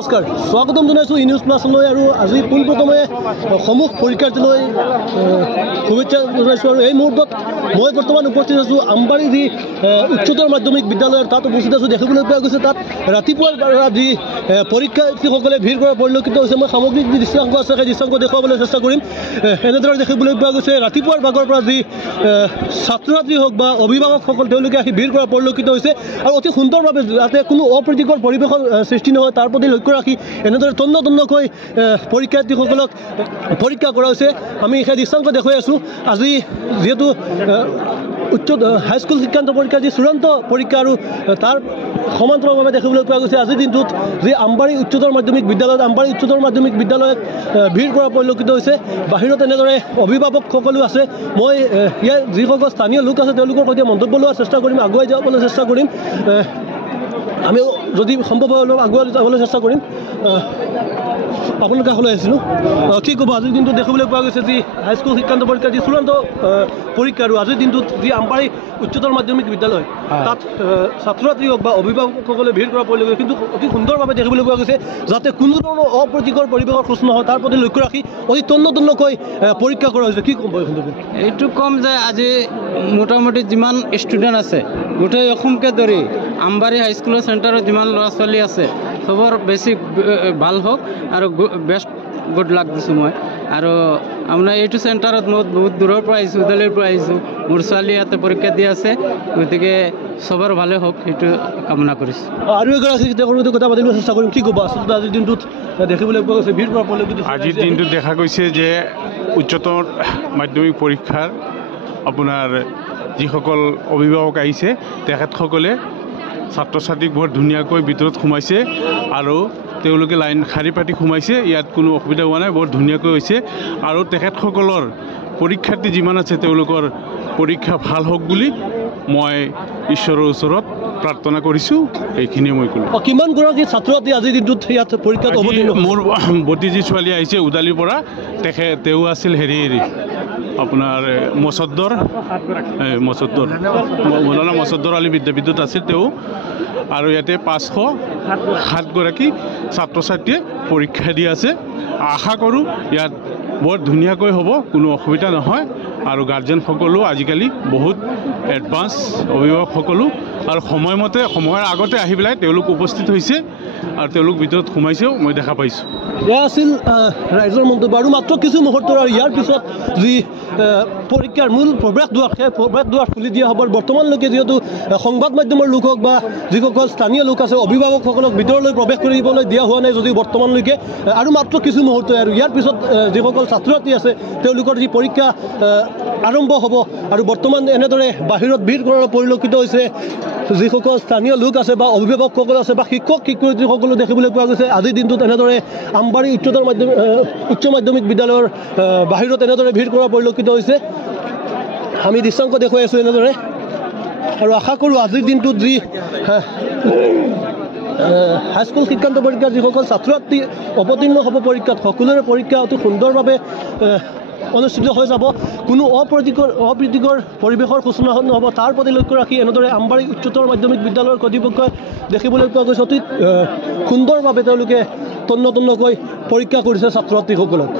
নমস্কাৰ স্বাগতম জনাইছোঁ নিউজ প্লাছলৈ আৰু আজি পোনপ্ৰথমে সমূহ পৰীক্ষাৰ্থীলৈ শুভেচ্ছা জনাইছোঁ আৰু এই মুহূৰ্তত মই বৰ্তমান উপস্থিত আছোঁ আমবাৰী যি উচ্চতৰ মাধ্যমিক বিদ্যালয়ৰ তাত উপস্থিত আছোঁ। দেখিবলৈ পোৱা গৈছে তাত ৰাতিপুৱাৰ পৰা যি পৰীক্ষাৰ্থীসকলে ভিৰ কৰা পৰিলক্ষিত হৈছে। মই সামগ্ৰিক যি দৃশ্যাংশ আছে সেই দৃশ্যাংশ দেখুৱাবলৈ চেষ্টা কৰিম। এনেদৰে দেখিবলৈ পোৱা গৈছে ৰাতিপুৱাৰ ভাগৰ পৰা যি ছাত্ৰ ছাত্ৰী হওক বা অভিভাৱকসকল তেওঁলোকে আহি ভিৰ কৰা পৰিলক্ষিত হৈছে আৰু অতি সুন্দৰভাৱে যাতে কোনো অপ্ৰীতিকৰ পৰিৱেশৰ সৃষ্টি নহয় তাৰ প্ৰতি লক্ষ্য ৰাখি এনেদৰে তন্নকৈ পৰীক্ষাৰ্থীসকলক পৰীক্ষা কৰা হৈছে। আমি সেই দৃশ্যাংশ দেখুৱাই আছোঁ। আজি যিহেতু হাইস্কুল শিক্ষান্ত পৰীক্ষাৰ যি চূড়ান্ত পৰীক্ষা আৰু তাৰ সমান্তৰালভাৱে দেখিবলৈ পোৱা গৈছে আজিৰ দিনটোত যি আমবাৰী উচ্চতৰ মাধ্যমিক বিদ্যালয়ত ভিৰ কৰা পৰিলক্ষিত হৈছে। বাহিৰত এনেদৰে অভিভাৱকসকলো আছে। মই ইয়াৰ যিসকল স্থানীয় লোক আছে তেওঁলোকৰ সৈতে মন্তব্য লোৱাৰ চেষ্টা কৰিম, আগুৱাই যাবলৈ চেষ্টা কৰিম। আমিও যদি সম্ভৱ হয় অলপ আগুৱাই যাবলৈ চেষ্টা কৰিম। আপোনালোকে কাষলৈ আহিছিলোঁ, কি ক'ব? আজিৰ দিনটোত দেখিবলৈ পোৱা গৈছে যি হাইস্কুল শিক্ষান্ত পৰীক্ষাৰ যি চূড়ান্ত পৰীক্ষা আৰু আজিৰ দিনটোত যি আমবাৰী উচ্চতৰ মাধ্যমিক বিদ্যালয় তাত ছাত্ৰ ছাত্ৰী হওক বা অভিভাৱকসকলে ভিৰ কৰা পৰিলক্ষিত, কিন্তু অতি সুন্দৰভাৱে দেখিবলৈ পোৱা গৈছে যাতে কোনো ধৰণৰ অপ্ৰীতিকৰ পৰিৱেশৰ সৃষ্টি নহয় তাৰ প্ৰতি লক্ষ্য ৰাখি অতি তন্নকৈ পৰীক্ষা কৰা হৈছে। কি ক'ব? এইটো কম যে আজি মোটামুটি যিমান ষ্টুডেণ্ট আছে গোটেই অসমকে ধৰি আমবাৰী হাইস্কুলৰ চেণ্টাৰত যিমান ল'ৰা ছোৱালী আছে চবৰ বেছি ভাল হওক আৰু বেষ্ট গুড লাক দিছোঁ মই। আৰু আপোনাৰ এইটো চেণ্টাৰত মই বহুত দূৰৰ পৰা আহিছোঁ, উদালগুৰিৰ পৰা আহিছোঁ। মোৰ ছোৱালী ইয়াতে পৰীক্ষা দি আছে, গতিকে চবৰ ভালে হওক সেইটো কামনা কৰিছোঁ। আৰু এগৰাকী তেওঁৰ সৈতে কথা পাতিবলৈ চেষ্টা কৰিম। কি ক'ব? আচলতে আজিৰ দিনটোত দেখিবলৈ পোৱা গৈছে ভিৰ কৰা পৰিলক্ষিত। আজিৰ দিনটোত দেখা গৈছে যে উচ্চতৰ মাধ্যমিক পৰীক্ষাৰ আপোনাৰ যিসকল অভিভাৱক আহিছে তেখেতসকলে ছাত্ৰ ছাত্ৰীক বৰ ধুনীয়াকৈ ভিতৰত সোমাইছে আৰু তেওঁলোকে লাইন শাৰী পাতি সোমাইছে। ইয়াত কোনো অসুবিধা হোৱা নাই, বৰ ধুনীয়াকৈ হৈছে। আৰু তেখেতসকলৰ পৰীক্ষাৰ্থী যিমান আছে তেওঁলোকৰ পৰীক্ষা ভাল হওক বুলি মই ঈশ্বৰৰ ওচৰত প্ৰাৰ্থনা কৰিছোঁ। এইখিনিয়ে মই ক'লোঁ। কিমানগৰাকী ছাত্ৰ ছাত্ৰী আজিৰ দিনটোত ইয়াত পৰীক্ষাত অৱতীৰ্ণ? মোৰ ভতিজী ছোৱালী আহিছে উদালিৰ পৰা, তেওঁ আছিল আপোনাৰ মৌলানা মছদ্দৰ আলী বিদ্যাপীঠত আছিল তেওঁ। আৰু ইয়াতে 507 গৰাকী ছাত্ৰ ছাত্ৰীয়ে পৰীক্ষা দি আছে। আশা কৰোঁ ইয়াত বৰ ধুনীয়াকৈ হ'ব, কোনো অসুবিধা নহয়। আৰু গাৰ্জেনসকলো আজিকালি বহুত এডভান্স, অভিভাৱকসকলো আৰু সময়ৰ আগতে আহি পেলাই তেওঁলোক উপস্থিত হৈছে আৰু তেওঁলোক ভিতৰত সোমাইছেও মই দেখা পাইছোঁ। এয়া আছিল ৰাইজৰ মন্তব্য। আৰু মাত্ৰ কিছু মুহূৰ্তৰ আৰু ইয়াৰ পিছত যি পৰীক্ষাৰ মূল প্ৰৱেশ দুৱাৰ সেই প্ৰৱেশ দুৱাৰ খুলি দিয়া হ'ব। বৰ্তমানলৈকে যিহেতু সংবাদ মাধ্যমৰ লোক হওক বা যিসকল স্থানীয় লোক আছে অভিভাৱকসকলক ভিতৰলৈ প্ৰৱেশ কৰিবলৈ দিয়া হোৱা নাই যদিও বৰ্তমানলৈকে, আৰু মাত্ৰ কিছু মুহূৰ্ত আৰু ইয়াৰ পিছত যিসকল ছাত্ৰ ছাত্ৰী আছে তেওঁলোকৰ যি পৰীক্ষা আৰম্ভ হ'ব। আৰু বৰ্তমান এনেদৰে বাহিৰত ভিৰ কৰা পৰিলক্ষিত হৈছে। যিসকল স্থানীয় লোক আছে বা অভিভাৱকসকল আছে বা শিক্ষক শিক্ষয়িত্ৰীসকলো দেখিবলৈ পোৱা গৈছে আজিৰ দিনটোত এনেদৰে আমবাৰী উচ্চ মাধ্যমিক বিদ্যালয়ৰ বাহিৰত এনেদৰে ভিৰ কৰা পৰিলক্ষিত হৈছে। আমি দৃশ্যাংশ দেখুৱাই আছোঁ এনেদৰে। আৰু আশা কৰোঁ আজিৰ দিনটোত যি হাইস্কুল শিক্ষান্ত পৰীক্ষাৰ যিসকল ছাত্ৰ ছাত্ৰী অৱতীৰ্ণ হ'ব পৰীক্ষাত সকলোৰে পৰীক্ষা অতি সুন্দৰভাৱে অনুষ্ঠিত হৈ যাব। কোনো অপ্ৰীতিকৰ পৰিৱেশৰ সূচনা নহ'ব তাৰ প্ৰতি লক্ষ্য ৰাখি এনেদৰে আমবাৰী উচ্চতৰ মাধ্যমিক বিদ্যালয়ৰ কৰ্তৃপক্ষই দেখিবলৈ পোৱা গৈছে অতি সুন্দৰভাৱে তেওঁলোকে তন্নকৈ পৰীক্ষা কৰিছে ছাত্ৰ ছাত্ৰীসকলক।